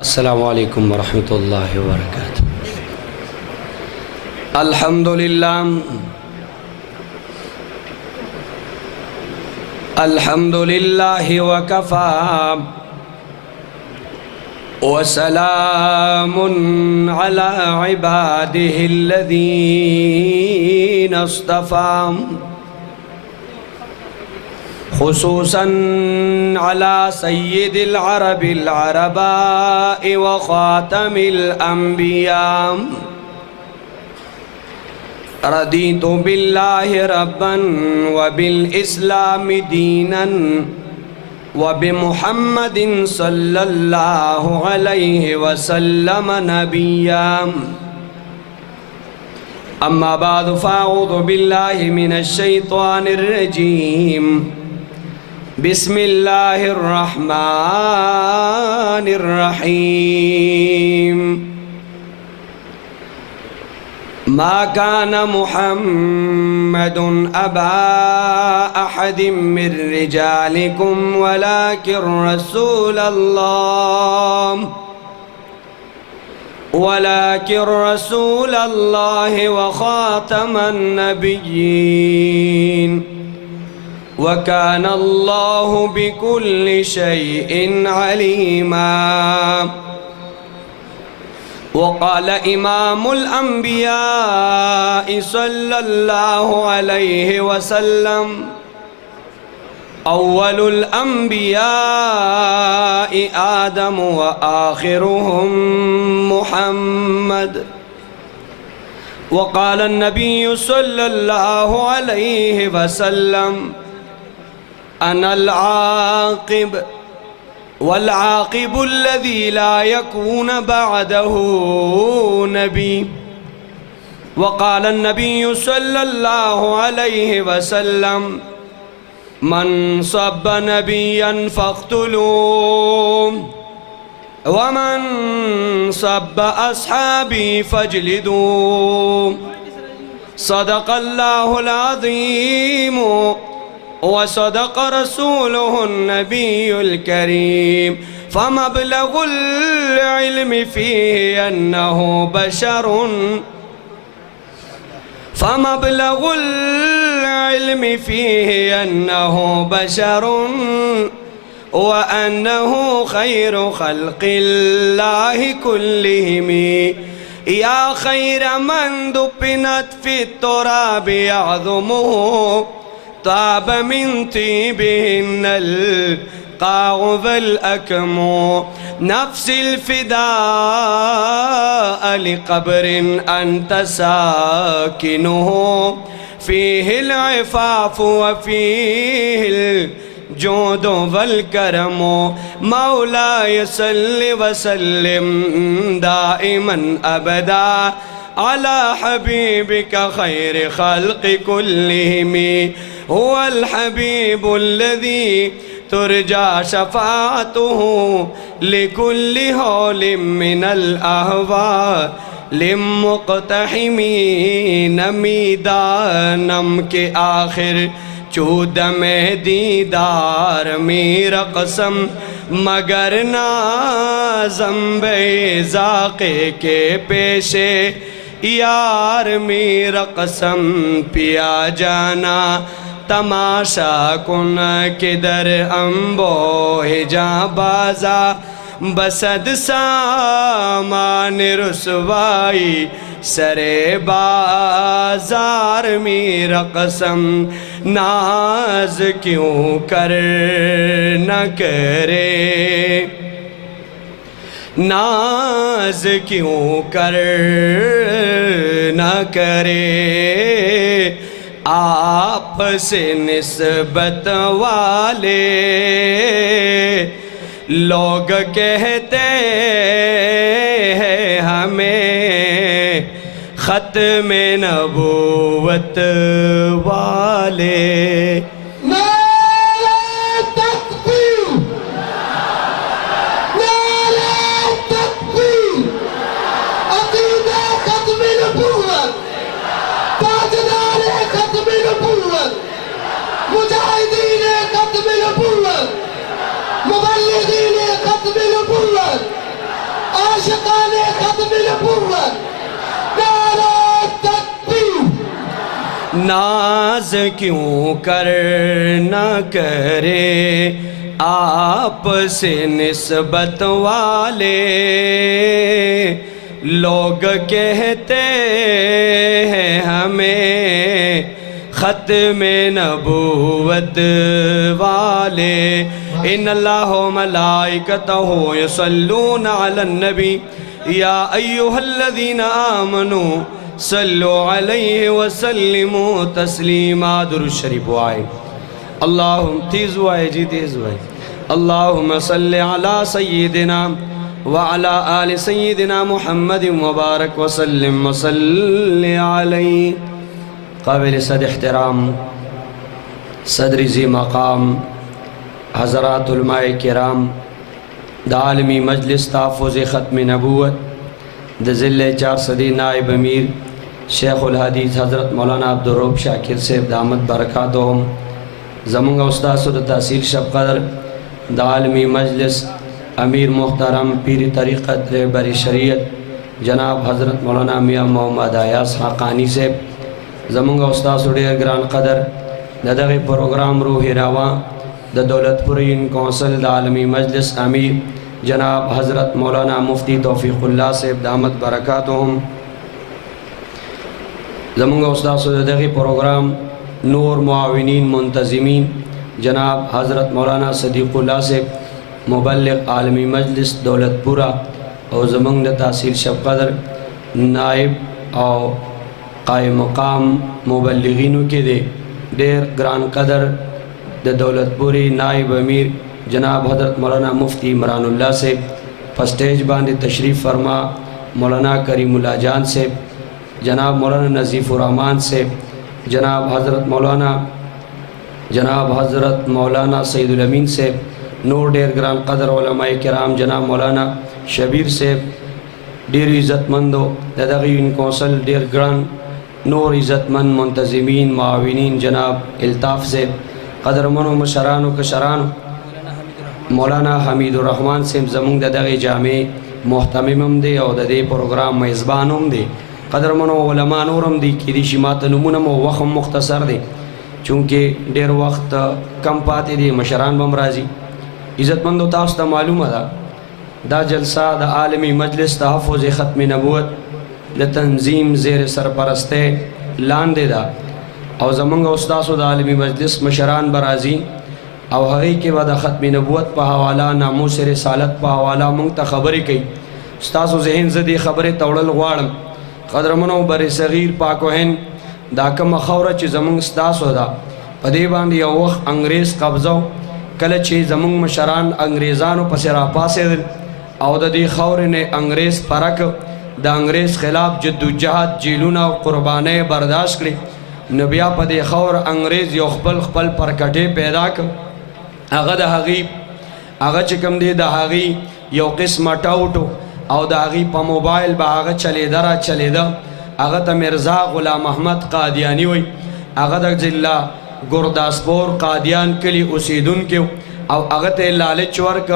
अस्सलामु अलैकुम वरहमतुल्लाहि वबरकातुहू। अल्हम्दुलिल्लाहि वकफ़ा वसलामुन अला इबादिहिल्लज़ीना इस्तफ़ा खुसूसन अला सय्यिदिल अरबिल अरबाइ व ख़ातमिल अंबिया रदीतु बिल्लाहि रब्बन व बिल इस्लामि दीनन व बिमुहम्मदिन सल्लल्लाहु अलैहि वसल्लम नबिय्या। अम्मा बाद फ़अऊज़ु बिल्लाहि मिनश शैतानिर रजीम। बिस्मिल्लाहिर्रहमानिर्रहीम। मा कान मुहम्मदुन अबा अहदिम मिर रिजालिकुम वलाकिन रसूलल्लाहि व ख़ातमन नबिय्यीन व काना अल्लाहु बिकुल्लि शैइन अलीमा। वक़ाल इमामुल अंबिया सल्लल्लाहु अलैहि वसल्लम अव्वलुल अंबिया आदम व आखिरुहुम मुहम्मद। वक़ाल नबिय्यु सल्लल्लाहु अलैहि वसल्लम अनल आक़िब वल आक़िबुल्लज़ी ला यकून बअदहु नबी। वक़ाल नबिय्यु सल्लल्लाहु अलैहि वसल्लम मन सब्ब नबिय्यन फ़क़्तुलूहु व मन सब्ब अस्हाबी फ़ज्लिदूहु। सदक़ल्लाहुल अज़ीम व सदक़ रसूलुहुन नबियुल करीम। फ़मब्लग़ुल इल्मि फ़ीहि अन्नहु बशरुन व अन्नहु खैरु ख़ल्क़िल्लाहि कुल्लिहिम। या खैर मन दुफ़िनत फ़ित्तुराबि अज़मुहु ताब मिन तीबिहिन्नल क़ाउ वल अकमु। नफ़्सिल फ़िदा लिक़ब्रिन अन्त साकिनुहु फ़ीहिल इफ़ाफ़ु व फ़ीहिल जोदो वल करमो। मौलाय सल्लि व सल्लिम दाइमन अबदा अला हबीबिका खैर खल्क़ि कुल्लिहिम। हुवल हबीबुल्लज़ी तुरजा शफ़ाअतुहु लिकुल्लि हौलिम मिनल अहवालिम मुक़्तहिमीन। मीदानम के आखिर चूदम दीदार मेरा कसम मगर ना ज़ंबे ज़ाक़े के पेशे यार मेरा कसम पिया जाना तमाशा कुन किधर अम्बो हिजा बाजा बसद सामान रुसवाई सरे बाजार मेरा कसम नाज क्यों कर न करे नाज क्यों कर न करे। आप से निस्बत वाले लोग कहते हैं हमें ख़त्म नबूवत वाले। عاشقان ختم نبوت نعرہ تکبیر नाज क्यों कर न करे आप से निस्बत वाले लोग कहते हैं हमें ख़त्म नबूवत वाले इन्नल्लाह व मलाइकतहु युसल्लूना अलन नबी या अय्युहल्लज़ीना आमनू सल्लु अलैहि वसल्लिमू तस्लीमा। दुरूद शरीफ आए अल्लाहुम्मा तेज़ आए जी तेज़ आए अल्लाहुम्मा सल्लि अला सय्यिदिना व अला आलि सय्यिदिना मुहम्मदिन मुबारक वसल्लिम वसल्लि अलैहि। काबिल सद एहतराम सदर ज़ी मक़ाम हज़रात उलमाए किराम द आलमी मजलिस तहफ़्फ़ुज़ ख़त्म नबूवत द ज़िले 4 सदी नायब अमीर शेखुल हदीस हज़रत मौलाना अब्दुर्रऊफ़ शाकिर साहब दामत बरकातुहुम ज़मुंगा उस्ताद द तहसील शब कदर द आलमी मजलिस अमीर मुहतरम पीरी तरीक़त रहबरी शरीयत जनाब हज़रत मौलाना मियाँ मोहम्मद अयास हाक़ानी साहब ज़मुंगा उस्ताद डेर ग्रान कदर ददग़ प्रोग्राम रूह रवां द दौलतपुरीन कौंसल द आलमी मजलिस अमीर जनाब हज़रत मौलाना मुफ्ती तौफ़ीक़ुल्लाह साहब दामत बरकातुहुम ज़मुंगा उस्ताद ददग़ प्रोग्राम नूर मुआविनीन मुंतज़िमीन जनाब हज़रत मौलाना सदीक़ुल्लाह साहब मुबल्लिग़ आलमी मजलिस दौलतपुरा और ज़मुंग तहसील शब कदर नायब और कायम मकाम मुबल्लिग़ीन के दे डेर ग्रान कदर द दौलतपुरी नायब अमीर जनाब हज़रत मौलाना मुफ्ती इमरानुल्लाह से फस्टेज बांध तशरीफ़ फरमा मौलाना करीमुल्लाह जान से जनाब मौलाना नज़ीफ़ुर्रहमान से जनाब हज़रत मौलाना सईदुल अमीन से नूर डेर ग्रान कदर उलमाए किराम जनाब मौलाना शबीर से डेर इज़्ज़तमंदो ददग़ीन कौंसल डेर ग्रान नूर इज़्ज़तमंद मुंतज़िमीन माविनीन जनाब इल्ताफ़ से कदरमनो मशरानो कशरानो मौलाना हमीदुर्रहमान से ज़मुंग ददग़ जामे मोहतमिम दे और दे प्रोग्राम मेज़बानों दे कदरमनो उलमा नूरम दी की शिमात नमूनम वक़्म मुख्तसर दे चूँकि डेर वक्त कम पाते दे मशरान बमराजी इज़्ज़तमंदो तास्ता मालूम दा जलसा द आलमी मजलिस तहफ़्फ़ुज़ ख़त्म नबूवत द तंजीम ज़ेर सरपरस्ते लांदे दा और ज़मुंग उस्ताद द आलमी मजलिस मशरान बराजी और हगी के बाद ख़त्म नबूवत पा हवाला नामूस रिसालत पा हवाला मुंग ता खबरें कई उस्ताद ज़हन ज़दी खबरें तौड़ल वाड़म क़दरमनो बर सग़ीर पाकोहन दाकम खौर च ज़मुंग उस्ताद दा पदे बांध यौ वक़्त अंग्रेज़ कब्ज़ो कल च ज़मुंग मशरान अंग्रेज़ानो पसरा पासे और दी खौर ने अंग्रेज़ फ़रक द अंग्रेज़ ख़िलाफ़ जद्दोजहद जेलूना क़ुरबाने बर्दाश्त करी नबिया पदे खौर अंग्रेज़ यो खपल खपल परकटे पैदा कर आगा द हगी आगा चिकम दे द हगी यो किस्म टाउटो और द हगी पा मोबाइल बा आगा चले दरा चले दा आगा ता मिर्ज़ा ग़ुलाम अहमद कादियानी हुई आगा द ज़िला गुरदासपुर कादियान के लिए उसीदुन के और आगा ते लालच वर्क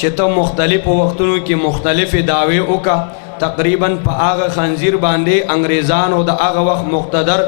चितो मुख्तलिफ वक्तों की मुख्तलिफ दावे उका तकरीबन पा आगा खंजीर बांधे अंग्रेज़ान हो द आगा वक्त मुख्तदर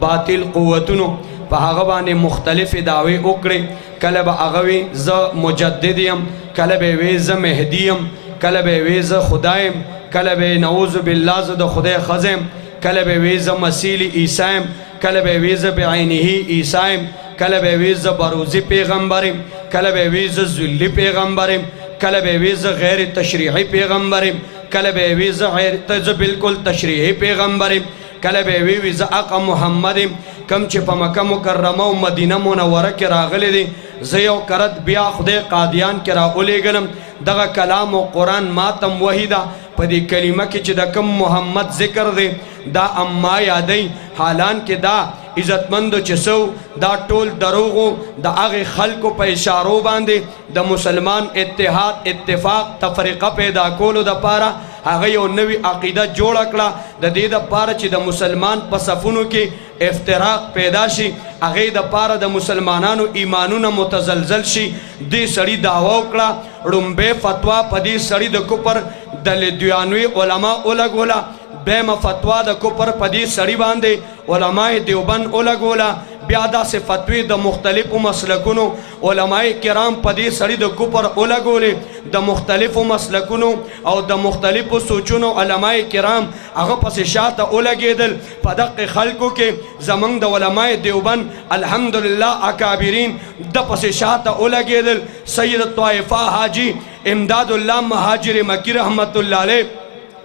बातिल क़ुव्वतुनो पहागा बाने मुख्तलिफ दावे उकड़े कलब अगवे ज़ मुजद्दिदियम कलब वे ज़ महदियम कलब वे ज़ खुदायम कलब नऊज़ बिल्लाह ज़ खुदा ख़ज़म कलब वे ज़ मसील ईसायम कलब वे ज़ बेअैनिही ईसायम कलब वे ज़ बरूज़ी पैगम्बरिम कलब वे ज़ ज़ुल्ली पैगम्बरिम कलब वे ज़ गैर तशरीही पैगम्बरिम कलब वे ज़ गैर तज बिल्कुल तशरीही पैगम्बरिम कलब वी ज़ अक़ मुहम्मदिम कम च प मक्का मुकर्रमा मदीना मुनव्वरा के रागले दी ज़यो करत बिया खुदे कादियान के रागले गनम दगा कलाम व कुरान मातम वहीदा पदी कलीमा की च दकम मोहम्मद ज़िक्र दे दा अम्मा यादई हालान के दा इज़्ज़तमंद चसो दा टोल दरोगो दा आगे खल्को पे इशारो बांधे द मुसलमान इत्तेहाद इत्तेफाक तफरीक़ा पैदा कोलो द पारा आगे यो नवी अक़ीदा जोड़ अकड़ा द दे द पारा च द मुसलमान पसफुनो के इफ्तिराक पैदाशी هغې دپاره د مسلمانانو ایمانونه متزلزل شي دې سړي دعوه وکړه ړومبی فتوا په دې سړي د کفر د لدیانوي علما ولګوله دویمه فتوا د کفر په دې سړي باندې علمای دیوبند ولګوله بیا داسې فتوی د مختلفو مسلکونو علماء کرام په دې سړي د کفر ولګولې د مختلفو مسلکونو او د مختلفو سوچونو علماء کرام هغه پسې شاته ولګېدل په دقې خلکو کې زمونږ د علماء دیوبند الحمدلله اکابرین د پسې شاته ولګېدل سید الطائفه حاجی امداد الله مهاجر مکی رحمت الله علیه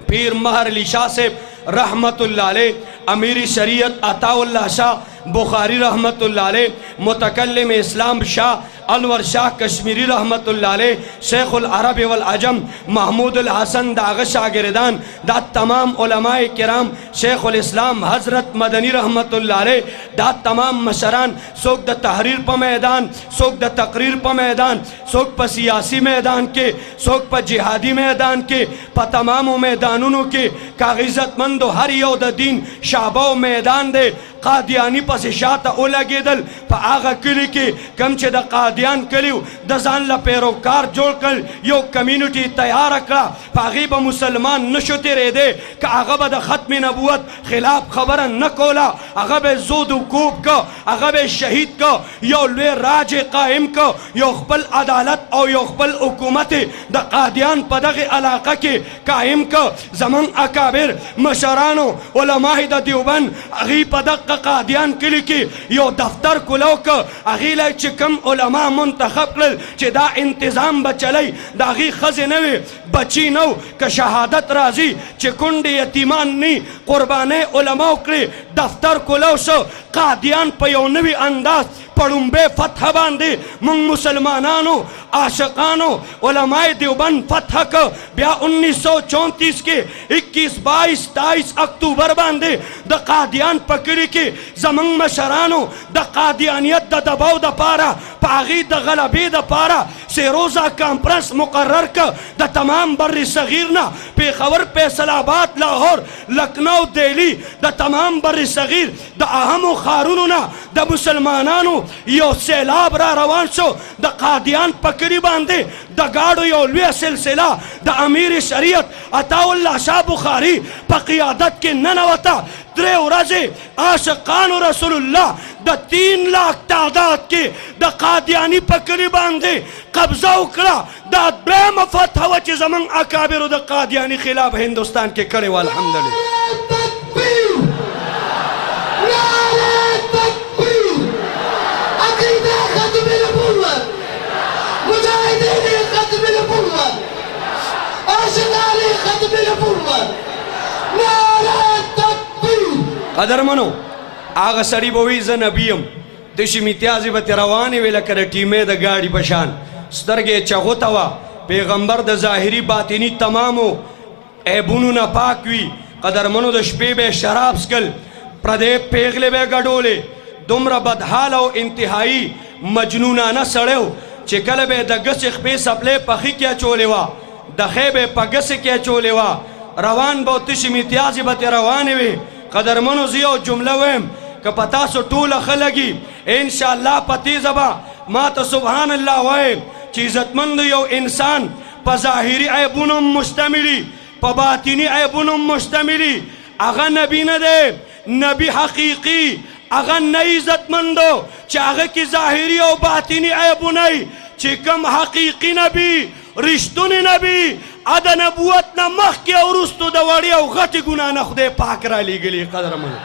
پیر مہر علی شاہ صاحب رحمت اللہ علیہ امیر شریعت عطا اللہ شاہ بخاری رحمت اللہ علیہ متکلم اسلام شاہ انور شاہ کشمیری رحمت اللہ علیہ شیخ العرب والعجم محمود الحسن داغ شاگردان دا تمام علماء کرام شیخ الاسلام حضرت مدنی رحمت اللہ علیہ دا تمام مشران سوک دا تحریر پا میدان سوک دا تقریر پا میدان سوک پا سیاسی میدان کے سوک پا جہادی میدان کے پا تمام میدانونو کے کاغذت مندو ہر یو دا دین شعبو میدان دے قادیانی پس شاته ولګېدل په هغه کلي کې کم چې د قادیان کلیو د ځان له پیروکار جوړ کړ یو کمیونټي تیاره کړه په هغې به مسلمان نشو تېرېدی که هغه به د ختم نبوت خلاف خبره نه کوله هغه به زود و کوب که هغه به شهید که یو لوی راج قائم که یو خپل عدالت او یو خپل حکومت د قادیان په دغې علاقه کې قائم که زمونږ اکابر مشرانو علماء د دیوبند هغې په دغه قادیان کلی کې یو دفتر کولو که هغې له چې کم علما منتخب کړل چې دا انتظام به چلی د هغې ښځې نه وي بچي نه و که شهادت راځي چې کونډې یتیمان نی قربانۍ علماو کړې دفتر کولو شو قادیان په یو نوي انداز پړومبې فتح باندې مونږ مسلمانانو عاشقانو علماء دیوبند فتح که بیا 1934 کې 21 22 23 اکتوبر باندې د قادیان په کلي کې زمونږ مشرانو د قادیانیت د دباو دپاره په هغې د غلبې دپاره سیروزه کانفرنس مقرر که د تمام بر صغیر نه پیښور فیصل آباد لاهور لکھنؤ دہلی د تمام بر صغیر د اهمو ښارونو نه د مسلمانانو یو سیلاب را روان شو د قادیان په کلي باندې د ګاډو یو لویه سلسله د امیر شریعت عطا الله شاه بخاري په قیادت کې ننوته 3 ورځې عاشقانو رسول الله د 3 لاک تعداد کې د قادیاني په کلي باندې قبضه وکړه دا دویمه فتح وه چې زمونږ اکابرو د قادیاني خلاف هندوستان کې کړې وه الحمدلله قدرمنو هغه سړي به وایي زه نبي یم تشې میتیازې به ترې روانې وې لکه د ټیمې د ګاډي په شان سترګې یې چغوته وه پیغمبر د ظاهري باطني تمامو عیبونو نه پاک وي قدرمنو د شپې به یې شراب څکل پردې پیغلې به یې ګډولې دومره بدحاله او انتهایي مجنونانه سړی و چې کله به یې د ګسې خپې سپلې پخې کې اچولې وه د خې به یې په ګسې کې اچولې وه روان به و تشې میتیازې به ترې روانې وې قدرمنو زه یو جمله ویم که په تاسو ټوله ښه لګي انشاءالله په تیزه به ما ته سبحان الله وایم چې عزتمند یو انسان په ظاهري عیبونو مشتملي په باطني عیبونو مشتملي هغه نبي نه دی نبي حقیقي هغه نه عزتمندو چې هغه کې ظاهري او باطني عیبونه چې کوم حقیقي نبي رښتونی نبي د نبوت نه مخکې او وروستو د وړې او غټې ګناه نه خدای پاک را لیږلي قدرمنو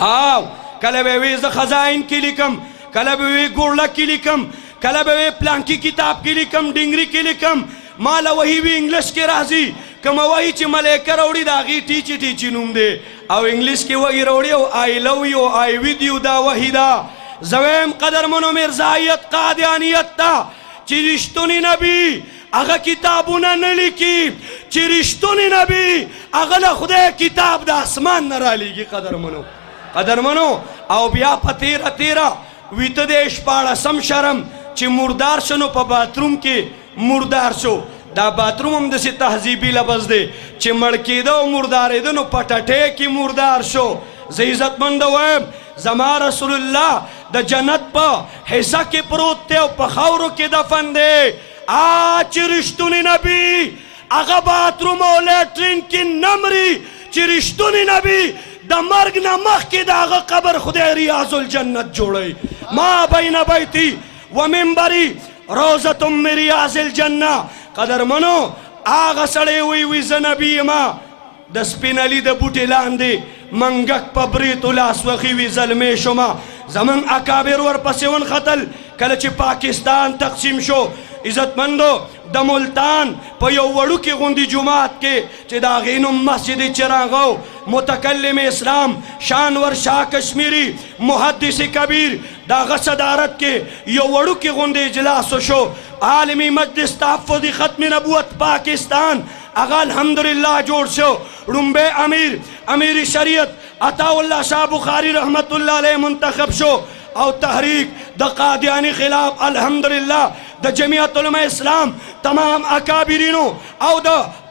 هاو کله به وي زه خزاین کې لیکم کله به وي ګورله کې لیکم کله به وي پلانکي کتاب کې لیکم ډنګري کې لیکم ما له وحي وي انګلیش کې راځي کومه وایي چې ملایکه راوړي د هغې ټیچي ټیچي نوم دی او انګلیش کې وایي راوړي او آی لو یو آی وید یو دا وحي ده زه وایم قدرمنو مرزایت قادیانیت ته چې رښتونی نبي هغه کتابونه نه لیکي چې رښتونی نبي هغه له خدای کتاب د اسمان نه رالیږي قدرمنو او بیا په تیره ویته د 14 شرم چې مردار شو نو په باتروم کې مردار شو دا باتروم هم داسې تهذیبي لفظ دی چې مړ کېده او مردارېده نو په ټټۍ کې مردار شو زه عزتمنده وایم زما رسول الله د جنت په حصہ کې پروت دی او په خاورو کې دفن دی. چې رښتونی نبی هغه باتروم او لیټرین کې نه مري، چې رښتونی نبی د مرګ نه مخکې د هغه قبر خدای ریاض الجنت جوړوي. ما بین بیتی و منبری روضة من ریاض الجنه. قدرمنو هغه سړی وی زه نبی یما د سپین علي د بوټې لاندې منګک په بریتو لاس وخي وي زلمی شما. زمون اکابر ورپسې ونختل کله چې پاکستان تقسیم شو. عزتمندو د ملتان په یو وړوکي غوندې جومات کې چې د هغې نوم مسجد چراغ، متکلم اسلام شانور شاه کشمیری محدث کبیر د هغه صدارت کې یو وړوکي غوندې اجلاس وشو. عالمي مجلس تحفظ ختم نبوت پاکستان هغه الحمدلله جوړ شو. ړومبی امیر شریعت عطاالله شاه بخاري رحمت الله علیه منتخب شو او تحریک د قادیانی خلاف الحمدلله د جمعیت علماء اسلام تمام اکابرینو او د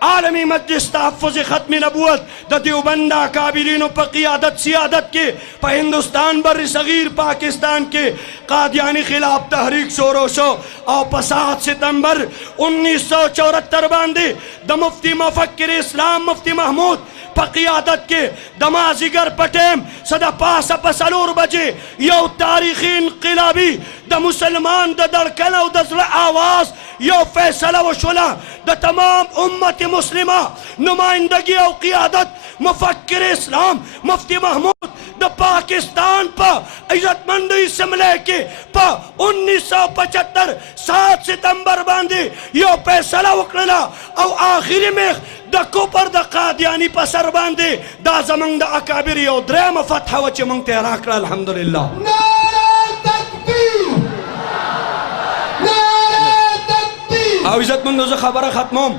عالمی مجلس تحفظ ختم نبوت د دیوبند اکابرینو په قیادت سیادت کې په هندوستان بر صغیر پاکستان کې قادیانی خلاف تحریک شروع شو او په 7 ستمبر 1974 باندې د مفتی مفکر اسلام مفتی محمود په قیادت کې د مازیګر په ټیم صدا پاسه په 4 بجې یو تاریخي انقلابي د مسلمان د دړکن او د زړه آواز یو فیصله وشوله. د تمام امت مسلمه نمائندگی او قیادت مفکر اسلام مفتی محمود د پاکستان په عزتمند اسمبلی کې په 1975 7 ستمبر باندې یو فیصله وکړله او آخري میخ د کوپر د قادیانی په سر باندې دا زمونږ د اکابر یو درېیمه فتحه وه چې موږ ته یې راکړه الحمدلله. او عزتمندو زه خبره ختموم،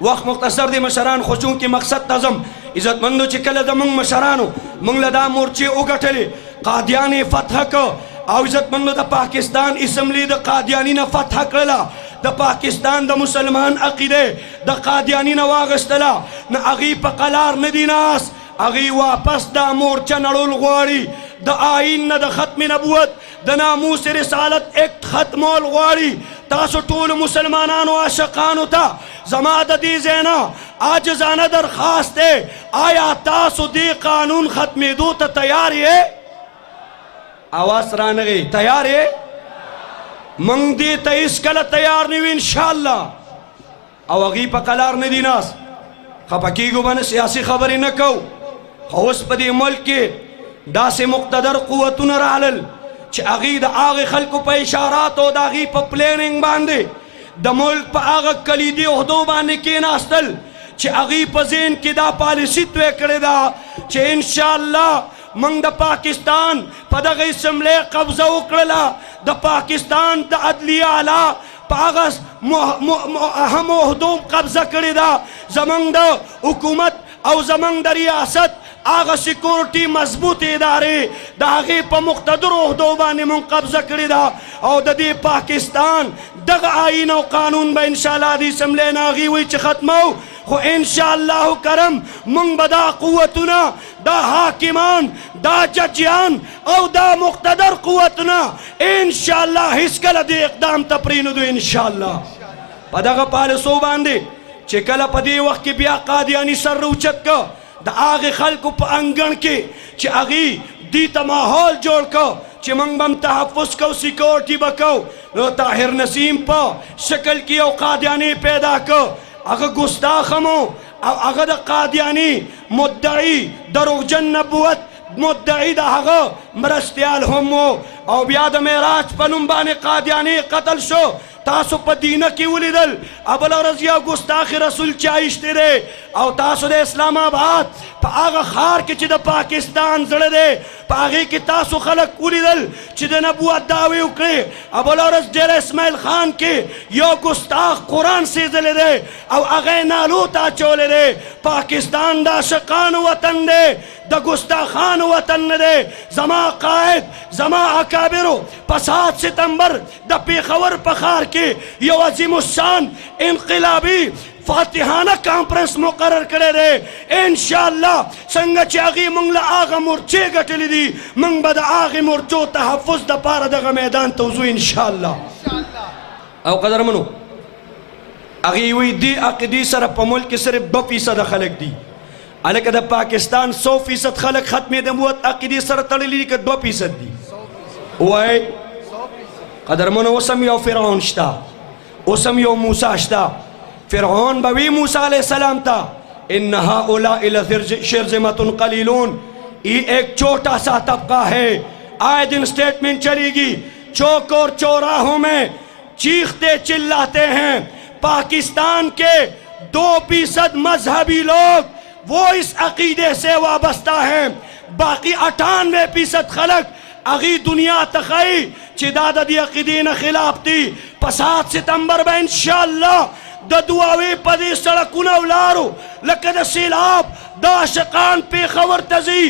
وخت مختصر دی مشران خو چونکې مقصد ته ځم. عزتمندو چې کله زمونږ مشرانو موږ له دا مورچې وګټلې قادیان یې فتح که او عزتمندو د پاکستان اسمبلی د قادیانی نه فتح کړله. د پاکستان د مسلمان عقیده د قادیانی نه واغستله. نه هغوی په قلار نه دي ناست، هغوی واپس دا مورچه نړول غواړي. د آئین نه د ختم نبوت د ناموس رسالت اکت ختمول غواړي. تاسو ټول مسلمانانو عاشقانو ته زما د دې ځای نه عاجزانه درخواست دی، آیا تاسو دې قانون ختمېدو ته تیار یې؟ آواز رانغی تیار یې؟ موږ دې ته هېڅکله تیار نه یو انشاءالله. او هغوی په قلار نه دي ناست، خفه کېږو به نه، سیاسي خبرې نه کوو. خو اوس په دې ملک کې داسې مقتدر قوتونه راغلل چې هغوی د هغې خلکو په اشاراتو او د هغوی په پلیننګ باندې د ملک په هغه کلیدي عهدو باندې کېناستل چې هغوی په ذهن کې دا پالیسي توی کړې ده چې انشاءالله موږ د پاکستان په دغه اسمبلی قبضه وکړله. د پاکستان د عدلیه اعلی په هغه اهمو عهدو قبضه کړې ده. زموږ د حکومت او زموږ د ریاست هغه سیکورټي مضبوط ادارې د هغې په مقتدرو عهدو باندې موږ قبضه کړې ده او د دې پاکستان دغه آئین او قانون به انشاءالله د اسمبلی نه هغوی وایي چې ختمو. خو انشاءالله کرم موږ به دا قوتونه دا حاکمان دا ججیان او دا مقتدر قوتونه انشاءالله هیڅکله دې اقدام ته پرېنږدو انشاءالله. په دغه پالیسو باندې چې کله په دې وخت کې بیا قادیاني سر راوچت که د هغې خلکو په انګڼ کې چې هغوی دې ته ماحول جوړ که چې موږ به هم تحفظ کو سیکورټي به کو. نو طاهر نسیم په شکل کې یو قادیانی پیدا که، هغه ګستاخ هم او هغه د قادیانی مدعي دروغجن نبوت مدعي د هغه مرستیال هم او بیا د معراج په نوم باندې قادیانی قتل شو. تاسو په دینه کې ولیدل ابله ورځ یو ګستاخ رسول چا ایشتی دی او تاسو د اسلام آباد په هغه ښار کې چې د پاکستان زړه دی په هغې کې تاسو خلک ولیدل چې د نبوت دعوې وکړې. ابله ورځ ډېر اسماعیل خان کې یو ګستاخ قرآن سیزلی دی او هغه یې نالو ته اچولی دی. پاکستان د عاشقانو وطن دی، د گستاخان وطن نه دی زما قائد زما اکابرو په 7 ستمبر د پیښور په ښار کې یو عظیم الشان انقلابي فاتحانه کانفرنس مقرر کړی دی انشاءالله څنګه چې هغې موږ له هغه مورچې ګټلې دي موږ به د هغې مورچو تحفظ دپاره دغه میدان ته وځو انشاءالله او قدرمنو هغې وی دې عقیدې سره په ملک کې صرف 2% خلک دي هلکه د پاکستان 100% خلک ختمې د موت عقیدې سره تړلي دي که 2% دي وایي قدرمنو اوس هم یو فرعون شته اوس هم یو موسی شته فرعون به وی موسی علیہ السلام ته ان هؤلاء لشرذمة قلیلون یہ ایک چھوٹا سا طبقہ ہے آئے دن سٹیٹمنٹ چلے گی چوک اور چوراہوں میں چیختے چلاتے ہیں پاکستان کے 2% مذہبی لوگ وہ اس عقیدے سے وابستہ ہیں باقی 98% خلق اغی دنیا تخیی چی دادا دی عقیدین خلاف دی 7 ستمبر با انشاءاللہ دا دعاوی پا دی سڑکونا ولارو لکہ دا سیلاب دا شقان پی خور تزی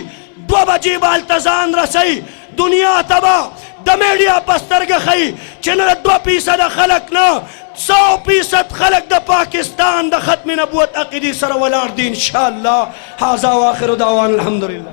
2 بجی بالتزان رسی دنیا تبا دا میڈیا پسترگ خی چنر 2% خلق نا 100% خلق دا پاکستان دا ختم نبوت عقیدی سر ولار دی انشاءاللہ حاضر و آخر دعوان الحمدللہ